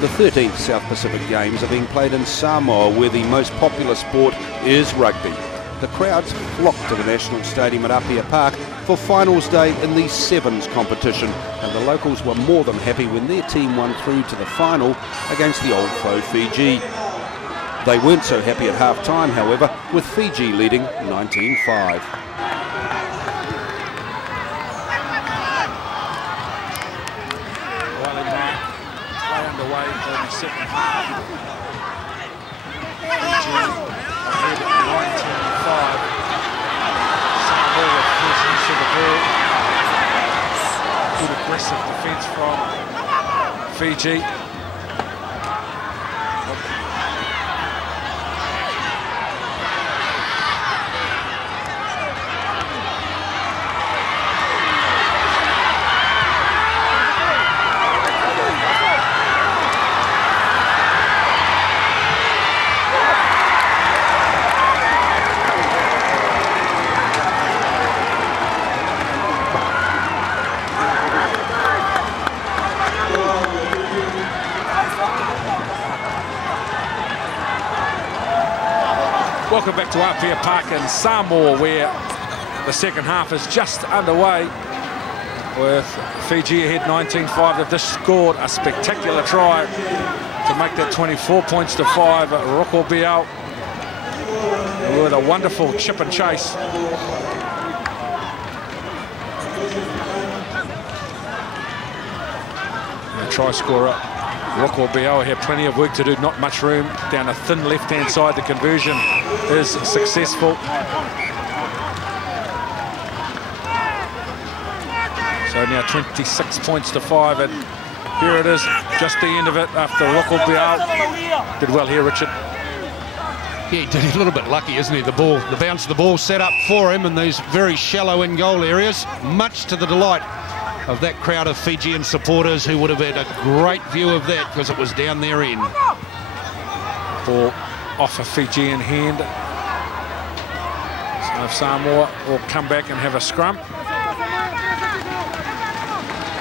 The 13th South Pacific Games are being played in Samoa, where the most popular sport is rugby. The crowds flocked to the National Stadium at Apia Park for finals day in the Sevens competition, and the locals were more than happy when their team won through to the final against the old foe Fiji. They weren't so happy at half-time, however, with Fiji leading 19-5. Underway in the second half. Fiji ahead at 19-5. Samoa with presence of the ball. Good aggressive defence from Fiji. Welcome back to Apia Park in Samoa, where the second half is just underway with Fiji ahead 19-5. They've just scored a spectacular try to make that 24 points to 5. Rugby with a wonderful chip and chase. The try scorer, Rugby had plenty of work to do, not much room down a thin left-hand side. The conversion is successful. So now 26 points to 5, and here it is, just the end of it after Rugby did well here, Richard. Yeah, he did. He's a little bit lucky, isn't he? The bounce of the ball set up for him in these very shallow in-goal areas, much to the delight of that crowd of Fijian supporters who would have had a great view of that because it was down their end. Ball off a Fijian hand. So if Samoa will come back and have a scrum.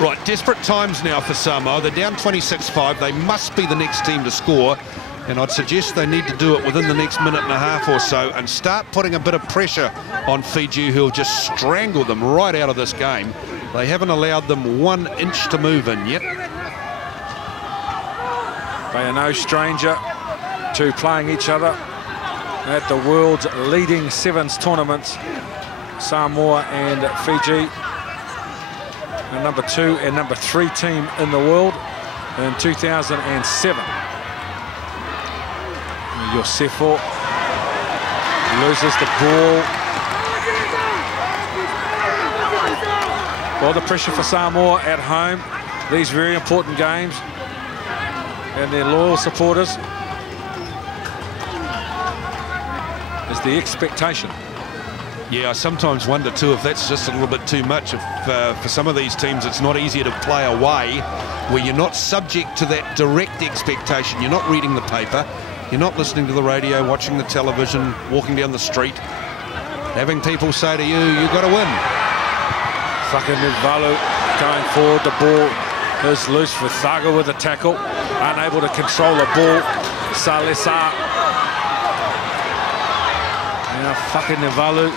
Right, desperate times now for Samoa. They're down 26-5. They must be the next team to score. And I'd suggest they need to do it within the next minute and a half or so and start putting a bit of pressure on Fiji, who'll just strangle them right out of this game. They haven't allowed them 1 inch to move in yet. They are no stranger to playing each other at the world's leading sevens tournaments. Samoa and Fiji, a number 2 and number 3 team in the world in 2007. Yosefo loses the ball. Well, the pressure for Samoa at home, these very important games, and their loyal supporters, is the expectation. Yeah, I sometimes wonder too if that's just a little bit too much. If for some of these teams it's not easier to play away, where you're not subject to that direct expectation. You're not reading the paper, you're not listening to the radio, watching the television, walking down the street, having people say to you, you've got to win. Whakanivalu going forward, the ball is loose for Thaga with the tackle, unable to control the ball. Salesa. Now Whakanivalu.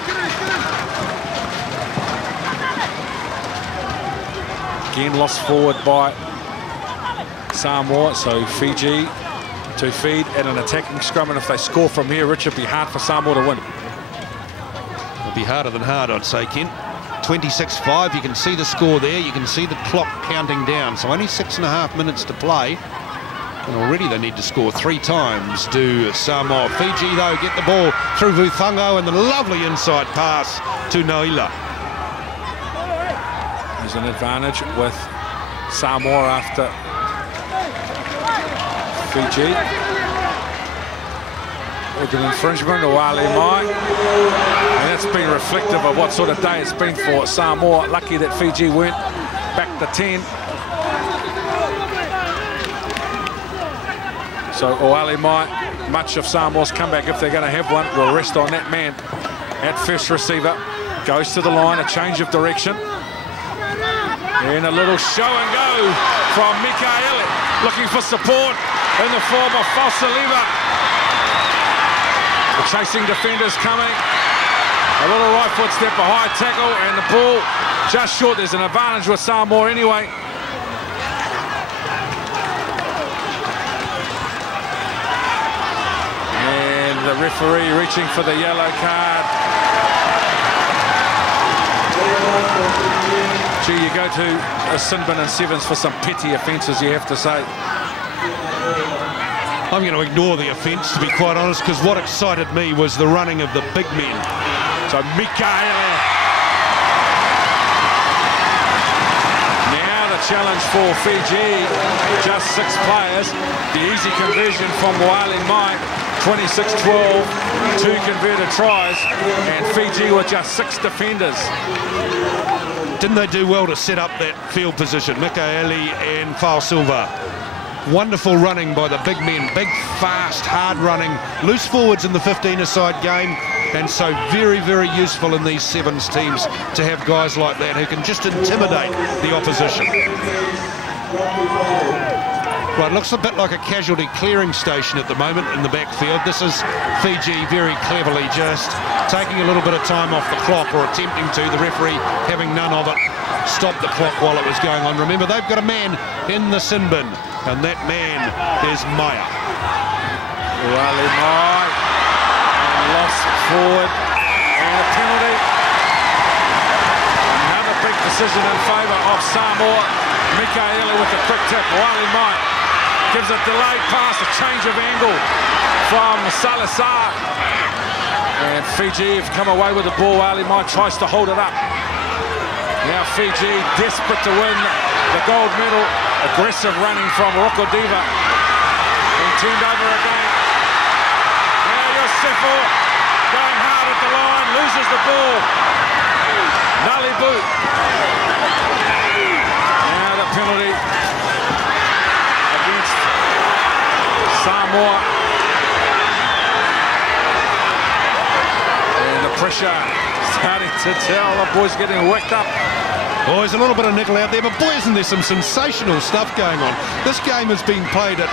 Again lost forward by Samoa, so Fiji to feed at an attacking scrum, and if they score from here, Richard, it'll be hard for Samoa to win. It'll be harder than hard, I'd say, Ken. 26-5, you can see the score there, you can see the clock counting down, so only 6.5 minutes to play, and already they need to score 3 times to Samoa. Fiji, though, get the ball through Vuthungo, and the lovely inside pass to Naila. There's an advantage with Samoa after Fiji. With an infringement of Ali Mai. And that's been reflective of what sort of day it's been for Samoa. Lucky that Fiji weren't back to 10. So Oali Mai, much of Samoa's comeback, if they're going to have one, will rest on that man at first receiver. Goes to the line, a change of direction. And a little show and go from Mikaele. looking for support in the form of Fausaleva. The chasing defenders coming. A little right foot step, a high tackle, and the ball just short. There's an advantage with Samoa anyway. And the referee reaching for the yellow card. Gee, you go to a sin bin and sevens for some petty offences, you have to say. I'm going to ignore the offence, to be quite honest, because what excited me was the running of the big men. So Mikaele. Now the challenge for Fiji, just 6 players. The easy conversion from Wale Mai, 26-12, 2 converted tries, and Fiji with just 6 defenders. Didn't they do well to set up that field position? Mikaele and Fausaleva. Wonderful running by the big men, big, fast, hard running, loose forwards in the 15-a-side game, and so very, very useful in these sevens teams to have guys like that who can just intimidate the opposition. Right, looks a bit like a casualty clearing station at the moment in the backfield. This is Fiji very cleverly just taking a little bit of time off the clock, or attempting to, the referee having none of it, stop the clock while it was going on. Remember, they've got a man in the sin bin, and that man is Maya. Wale Mai, lost forward, and a penalty. Another big decision in favour of Samoa. Mikaele with the quick tip. Wale Mai gives a delayed pass, a change of angle from Salazar. And Fiji have come away with the ball. Wale Mai tries to hold it up. Now Fiji desperate to win the gold medal. Aggressive running from Rokodiva. Being turned over again. Now Yosefo going hard at the line, loses the ball. Nully boot. Now the penalty against Samoa. And the pressure starting to tell. The boys getting worked up. Oh, there's a little bit of nickel out there, but boy, isn't there some sensational stuff going on. This game has been played at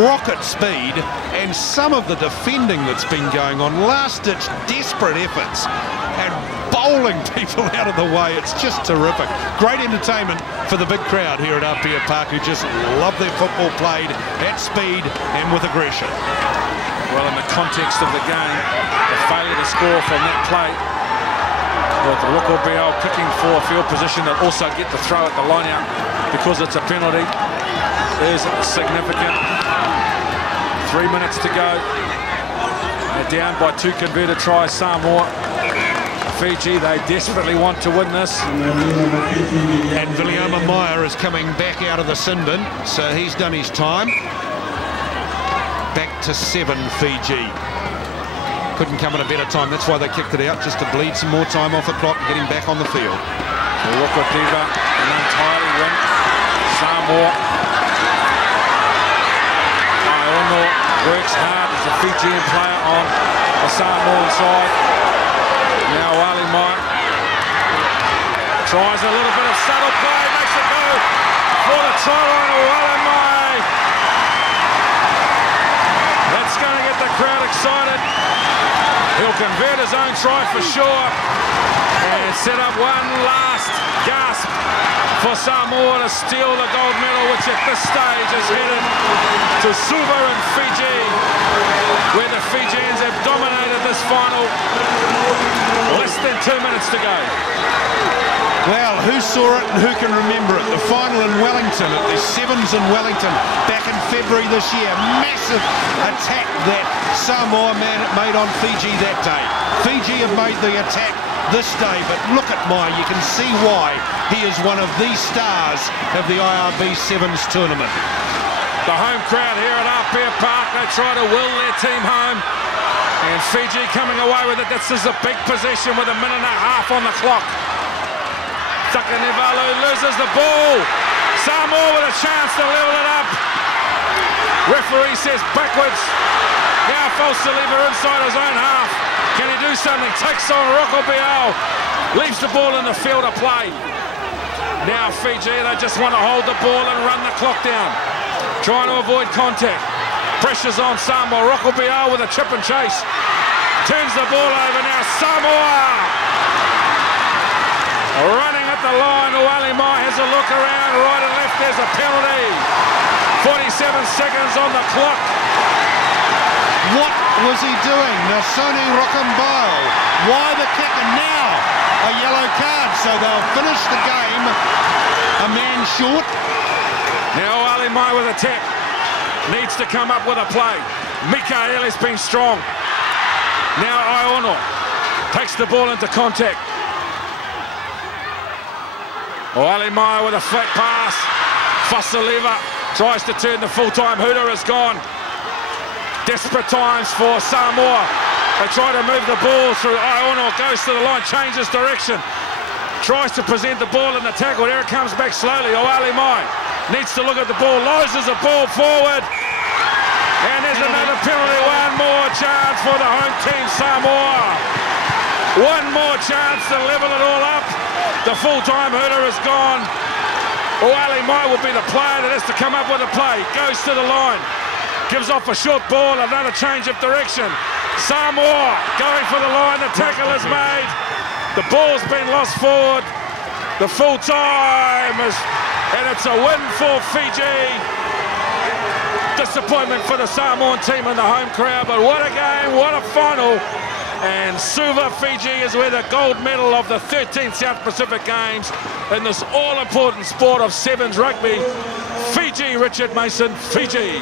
rocket speed, and some of the defending that's been going on, last-ditch desperate efforts, and bowling people out of the way. It's just terrific. Great entertainment for the big crowd here at Apia Park, who just love their football played at speed and with aggression. Well, in the context of the game, the failure to score from that play, with Rugby picking for a field position that also get the throw at the line out because it's a penalty, is significant. 3 minutes to go. They're down by 2 converted tries, Samoa. Fiji, they desperately want to win this. And Viliama Maya is coming back out of the sin bin, so he's done his time. Back to 7, Fiji. Couldn't come at a better time. That's why they kicked it out, just to bleed some more time off the clock and get him back on the field. Rokodiva, an untidy win. Samoa. Aono works hard as a Fijian player on the Samoan side. Now Wale Mai tries a little bit of subtle play, makes it go for the try line of Wale Mai. That's going to get the crowd excited. He'll convert his own try for sure and set up one last gasp for Samoa to steal the gold medal, which at this stage is headed to Suva in Fiji, where the Fijians have dominated this final. Less than 2 minutes to go. Well, who saw it and who can remember it? The final in Wellington, at the Sevens in Wellington, back in February this year. Massive attack that Samoa made on Fiji that day. Fiji have made the attack this day, but look at Mai. You can see why he is one of the stars of the IRB Sevens tournament. The home crowd here at Apia Park, they try to will their team home. And Fiji coming away with it. This is a big possession with 1.5 minutes on the clock. Takanivalu loses the ball. Samoa with a chance to level it up. Referee says backwards. Now Fausaleva inside his own half. Can he do something? Takes on Rugby. Leaves the ball in the field of play. Now Fiji, they just want to hold the ball and run the clock down. trying to avoid contact. Pressure's on Samoa. Rockelbial with a chip and chase. Turns the ball over now. Samoa running at the line. Oali Mai has a look around. Right and left, there's a penalty. 47 seconds on the clock. What was he doing? Nasoni Rockelbial. Why the kick? And now a yellow card. So they'll finish the game a man short. Now Oali Mai with a tap. Needs to come up with a play. Mikael has been strong. Now Iono takes the ball into contact. Oali Mai with a flat pass. Fasaleva tries to turn the full-time hooter, is gone. Desperate times for Samoa. They try to move the ball through. Iono goes to the line, changes direction. Tries to present the ball in the tackle. There it comes back slowly. Oali Mai needs to look at the ball. Loses the ball forward. And there's another penalty. One more chance for the home team, Samoa. One more chance to level it all up. The full-time hooter is gone. Oali Mai will be the player that has to come up with a play. Goes to the line. Gives off a short ball. Another change of direction. Samoa going for the line. The tackle is made. The ball's been lost forward. The full-time is... And it's a win for Fiji. Disappointment for the Samoan team and the home crowd, but what a game, what a final. And Suva, Fiji is with a gold medal of the 13th South Pacific Games in this all-important sport of sevens rugby. Fiji, Richard Mason, Fiji.